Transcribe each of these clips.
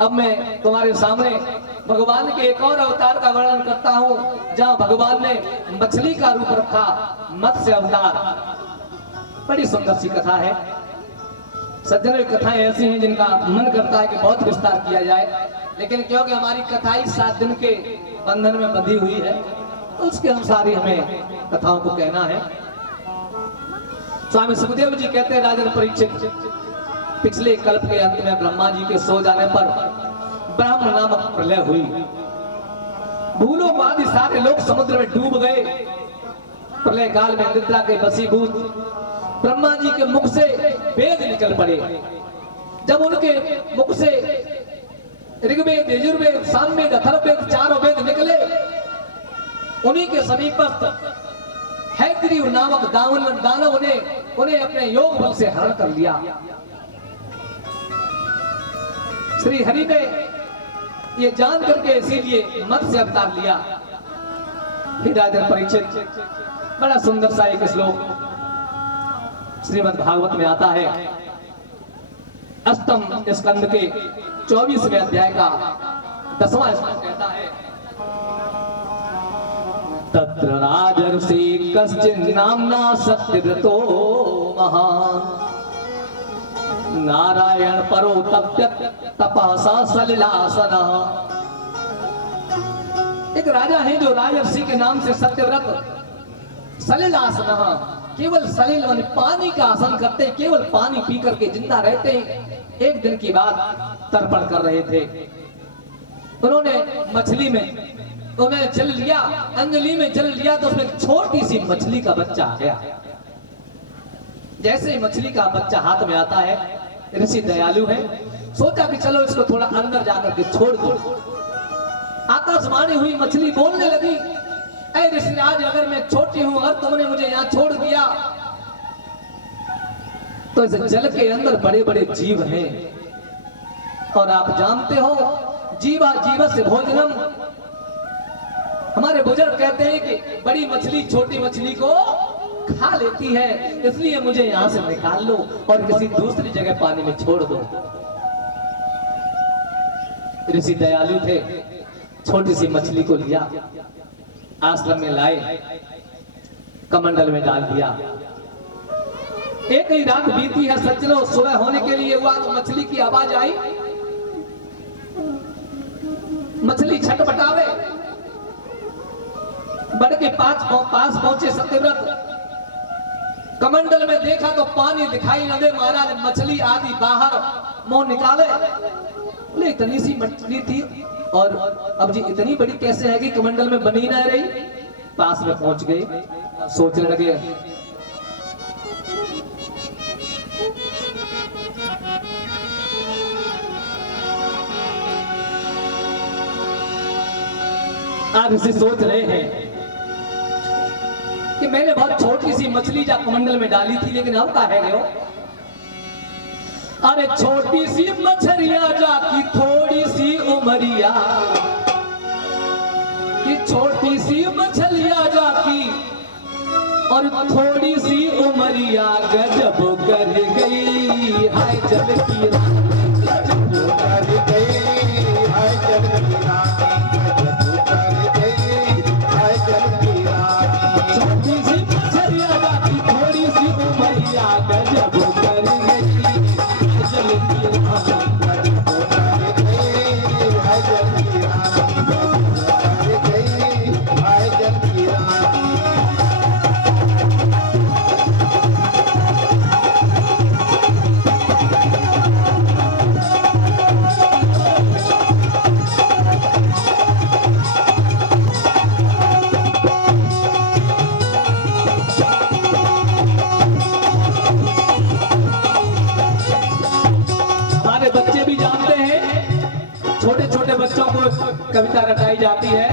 अब मैं तुम्हारे सामने भगवान के एक और अवतार का वर्णन करता हूं, जहां भगवान ने मछली का रूप रखा, मत्स्य अवतार। बड़ी सुंदर सी कथा है सज्जनों। कथाएं ऐसी हैं जिनका मन करता है कि बहुत विस्तार किया जाए, लेकिन क्योंकि हमारी कथा ही 7 दिन के बंधन में बंधी हुई है, तो उसके अनुसार ही हमें कथाओं को कहना है। स्वामी सुखदेव जी कहते हैं, राजन परीक्षित, पिछले कल्प के अंत में ब्रह्मा जी के सो जाने पर ब्रह्म नामक प्रलय हुई। भूलों आदि सारे लोग समुद्र में डूब गए। प्रलय काल में निद्रा के वशीभूत ब्रह्मा जी के मुख से वेद निकल पड़े। जब उनके मुख से ऋग्वेद, यजुर्वेद, सामवेद, अथर्ववेद 4 वेद निकले, उन्हीं के समीपस्थ हैग्रीव नामक दानव ने उन्हें अपने योग बल से हरण कर लिया। श्री हरि ने ये जान करके इसीलिए मत्स्य अवतार लिया। फिर राजन परीक्षित, बड़ा सुंदर सा एक श्लोक श्रीमद् भागवत में आता है, अष्टम स्कंद के 24वें अध्याय का 10वां श्लोक कहता है, तत्र राजर्षि कश्चिन् नाम्ना सत्यव्रतो महान् नारायण परो तप्यत तपसा सलिलासनः। एक राजा है जो राजर्षि के नाम से सत्यव्रत, सलिलासनः, केवल सलिल और पानी का आसन करते, केवल पानी पी करके जिंदा रहते हैं। एक दिन की बात तर्पण कर रहे थे, उन्होंने मछली में उन्हें जल लिया, अंजलि में जल लिया, तो उसमें छोटी सी मछली का बच्चा आ गया। जैसे ही मछली का बच्चा हाथ में आता है, ऋषि दयालु है, सोचा कि चलो इसको थोड़ा अंदर जाकर के छोड़ दो। आकाशवाणी हुई, मछली बोलने लगी, ऐ ऋषिराज, अगर मैं छोटी हूं, अगर तुमने मुझे यहाँ छोड़ दिया तो इस जल के अंदर बड़े बड़े जीव हैं, और आप जानते हो जीवा जीवस्य भोजनम। हमारे बुजुर्ग कहते हैं कि बड़ी मछली छोटी मछली को खा लेती है, इसलिए मुझे यहां से निकाल लो और किसी दूसरी जगह पानी में छोड़ दो। ऋषि दयालु थे, छोटी सी मछली को लिया, आश्रम में लाए, कमंडल में डाल दिया। एक ही रात बीती है सज्जनों, सुबह होने के लिए हुआ तो मछली की आवाज आई, मछली छटपटावे। बढ़ के पास पहुंचे सत्यव्रत, कमंडल में देखा तो पानी दिखाई न दे। महाराज मछली आदि बाहर मुंह निकाले, बोले इतनी सी मछली थी और अब जी इतनी बड़ी कैसे है कि कमंडल में बनी ना रही। पास में पहुंच गए, सोचने लगे, आप इसे सोच रहे हैं कि मैंने बहुत छोटी सी मछली जा कमंडल में डाली थी, लेकिन अब कहा है वो, अरे छोटी सी मछलिया जाती थोड़ी सी उमरिया, कि छोटी सी मछलिया जाती और थोड़ी सी उमरिया गजब कर गई। हाय जल की रानी गजब कर गई, हाय जल की रानी गजब कर गई, हाय जल की रानी। छोटी सी मछलिया जाती थोड़ी सी उमरिया गजब कर गई, जल की रानी गजब कर गई, हाय जल की रानी गजब कर गई, हाय जल की रानी। बच्चों को कविता रटाई जाती है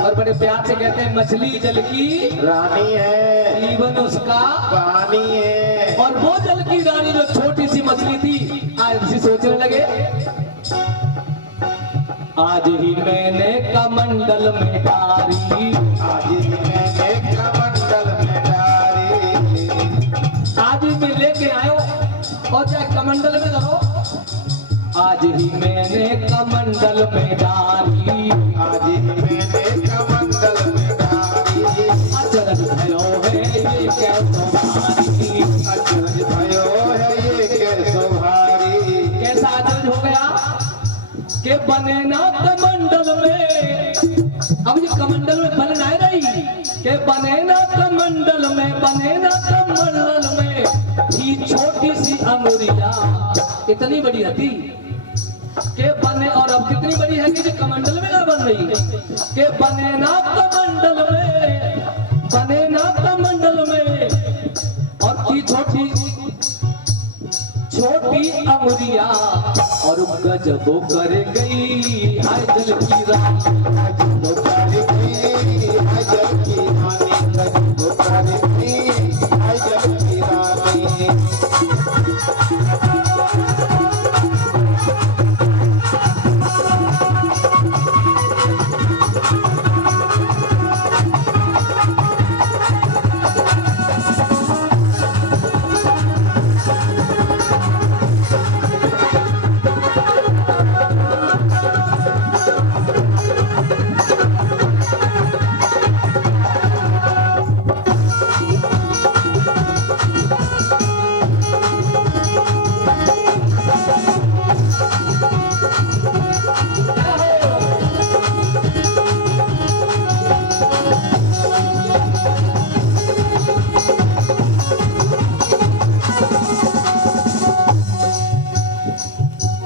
और बड़े प्यार से कहते हैं, मछली जल की रानी है, जीवन उसका पानी है। और वो जल की रानी जो छोटी सी मछली थी, आज इसी सोचने लगे, आज ही मैंने कमंडल में डारी, आज ही मैंने कमंडल में डारी, आज ही मैं लेके आयो और चाहे कमंडल में रहो, आज आज ही मैंने कमंडल में डाली, आज ही मैंने कमंडल में डाली। अचरज भयो है ये कैसो भारी, अचरज भयो है ये कैसो भारी। कैसा अचरज हो गया कि बने ना कमंडल में, अब ये कमंडल में बन नहीं रही कि बने ना कमंडल में, बने ना कमंडल में ही छोटी सी अंगुरिया इतनी बड़ी हती के बने, और अब कितनी बड़ी है कि जो कमंडल में ना बन रही के बने ना कमंडल में, बने ना कमंडल में, और की छोटी छोटी अंगुरिया और गजब कर गई हाय जल की रानी, गजब कर गई हाय जल की रानी, गजब कर गई हाय जल की रानी।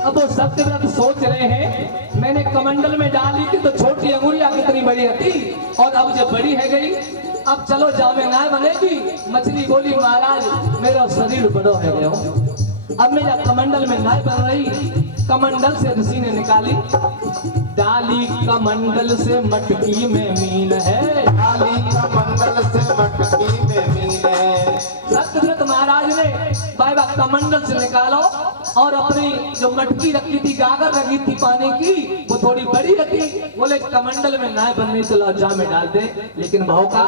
अब वो सत्यव्रत सोच रहे हैं मैंने कमंडल में डाली थी तो छोटी अंगुरिया कितनी बड़ी थी, और अब जब बड़ी है गई अब चलो जामे ना बनेगी। मछली बोली महाराज मेरा शरीर बड़ो है गयो, अब मेरा कमंडल में ना बन रही। कमंडल से ऋषि ने निकाली डाली, कमंडल से मटकी में मीन है, डाली कमंडल से मटकी में मीन है। सत्यव्रत महाराज ने बाबा कमंडल से निकालो और अपनी जो मटकी रखी थी, गागर रखी थी पानी की, वो थोड़ी बड़ी रखी, बोले कमंडल में ना बनने चलो जा में डाल दे। लेकिन भाव का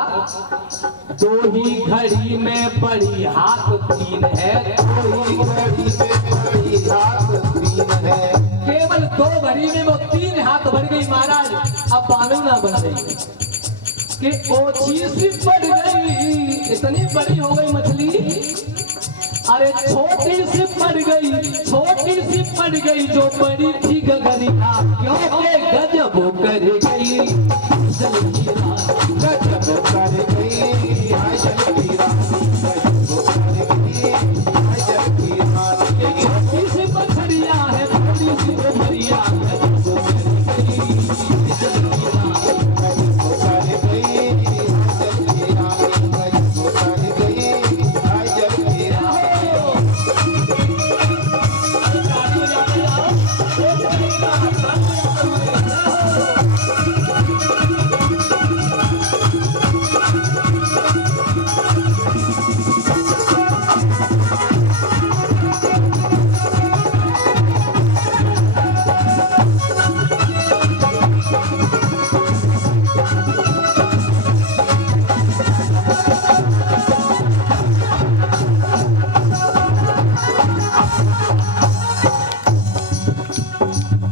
दो ही घड़ी में बड़ी हाथ तीन है, दो ही घड़ी में बड़ी हाथ तीन है। केवल दो घड़ी में वो तीन हाथ बढ़ गई महाराज, अब बानू ना बन गई कि ओछी सी पड़ गई, इतनी बड़ी हो गई मछली, अरे छोटी सी पड़ गई, छोटी सी पड़ गई जो बड़ी थी गगरिया, क्योंकि गजब कर गई जल की रानी, गजब कर गई हाय जल की रानी, गजब कर गई हाय जल की रानी। ये छोटी सी मछलियां है बड़ी सी उमरिया, गजब कर गई जल की रानी। गजब कर गई हाय जल की रानी, गजब कर गई हाय जल की रानी।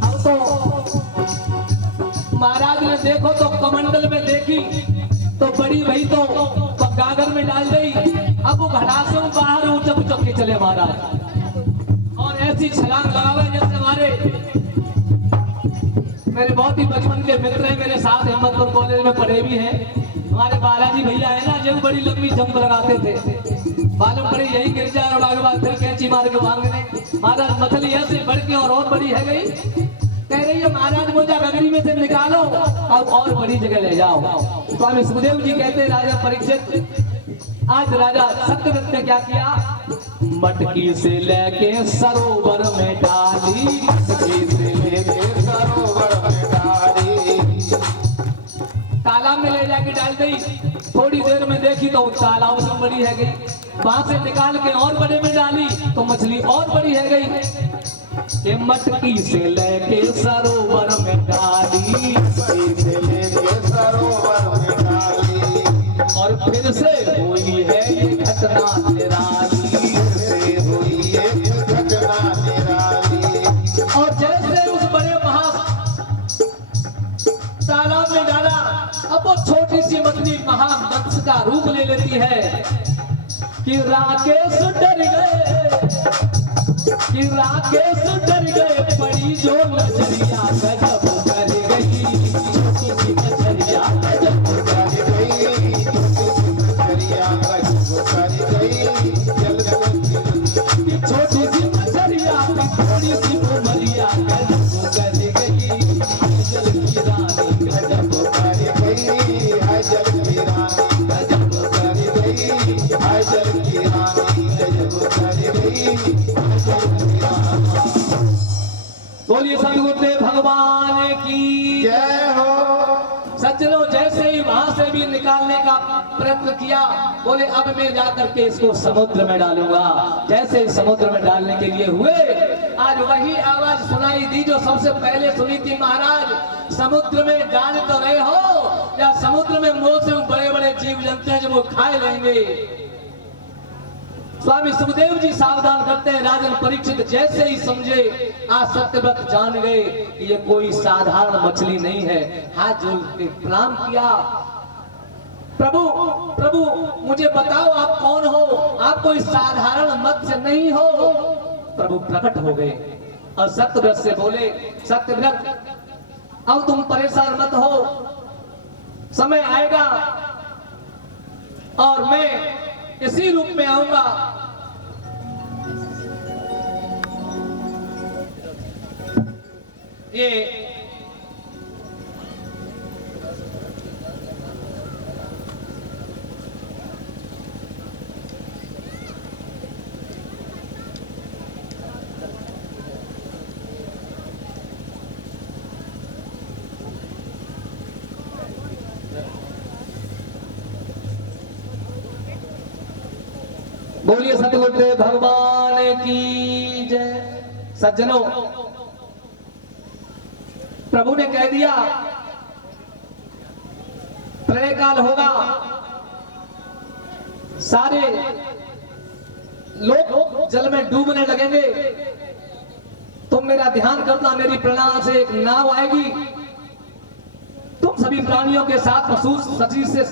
अब तो महाराज ने देखो तो कमंडल में देखी तो बड़ी भई तो गागर में डाल गई। अब वो घड़ा से वो बाहर उचक उचक के चले महाराज, और ऐसी छलांग लगावे जैसे हमारे मेरे बहुत ही बचपन के मित्र हैं, मेरे साथ हिम्मतपुर कॉलेज में पढ़े भी हैं। हमारे बालाजी भैया है ना, जो बड़ी लंबी जंप लगाते थे, मालूम पड़ी यही गिर जाए और आगे बाद फिर कैंची मार के भागने। महाराज मछली ऐसे बढ़ के और बड़ी है गई, कह रही है महाराज मुझे गगरी में से निकालो अब और बड़ी जगह ले जाओ। स्वामी सुखदेव जी कहते हैं राजा परीक्षित, आज राजा सत्यव्रत ने क्या किया, मटकी से लेके सरोवर में डाली, मटकी से लेके सरोवर में डाली, तालाब में ले जाके डाल गई। थोड़ी देर में देखी तो तालाब से बड़ी है गई, वहां से निकाल के और बड़े में डाली तो मछली और बड़ी है गई। ये मटकी से लेके सरोवर में डाली, मटकी से लेके सरोवर में डाली, और फिर से हुई है ये घटना निराली, फिर से हुई एक घटना निराली। और जैसे महामत्स्य का रूप ले लेती है कि राकेश डर गए, कि राकेश डर गए, पड़ी जो नजरिया गजब कर गई, छोटी सी नजरिया गजब कर गई, मछलियां गजब कर गई, जल कि छोटी सी नजरिया थोड़ी सी उमरिया गजब कर गई, जल की रानी गजब कर गई, हाय जल की रानी गजब कर गई, हाय जल की रानी गजब कर गई, हाय जल की रानी। बोलिए सतगुरुदेव भगवान की जय हो। सज्जनों, जैसे ही वहां से भी निकालने का प्रयत्न किया, बोले अब मैं जाकर के इसको समुद्र में डालूंगा। जैसे ही समुद्र में डालने के लिए हुए, आज वही आवाज सुनाई दी जो सबसे पहले सुनी थी, महाराज समुद्र में डाल तो रहे हो या समुद्र में मौत से बड़े बड़े जीव जंतु हैं जो वो खाए लेंगे। स्वामी सुखदेव जी सावधान करते हैं, राजन परीक्षित जैसे ही समझे, आज सत्यव्रत जान गए कि ये कोई साधारण मछली नहीं है। हाथ जोड़ के प्रणाम किया, प्रभु प्रभु मुझे बताओ आप कौन हो, आप कोई साधारण मत्स्य नहीं हो। प्रभु प्रकट हो गए और सत्यव्रत से बोले, सत्यव्रत अब तुम परेशान मत हो, समय आएगा और मैं इसी रूप में आऊंगा। ये बोलिए सतगुरुदेव भगवान की जय। सज्जनों, प्रभु ने कह दिया प्रलय काल होगा, सारे लोग जल में डूबने लगेंगे। तुम मेरा ध्यान करना, मेरी प्रणाम से एक नाव आएगी, तुम सभी प्राणियों के साथ पशु सची से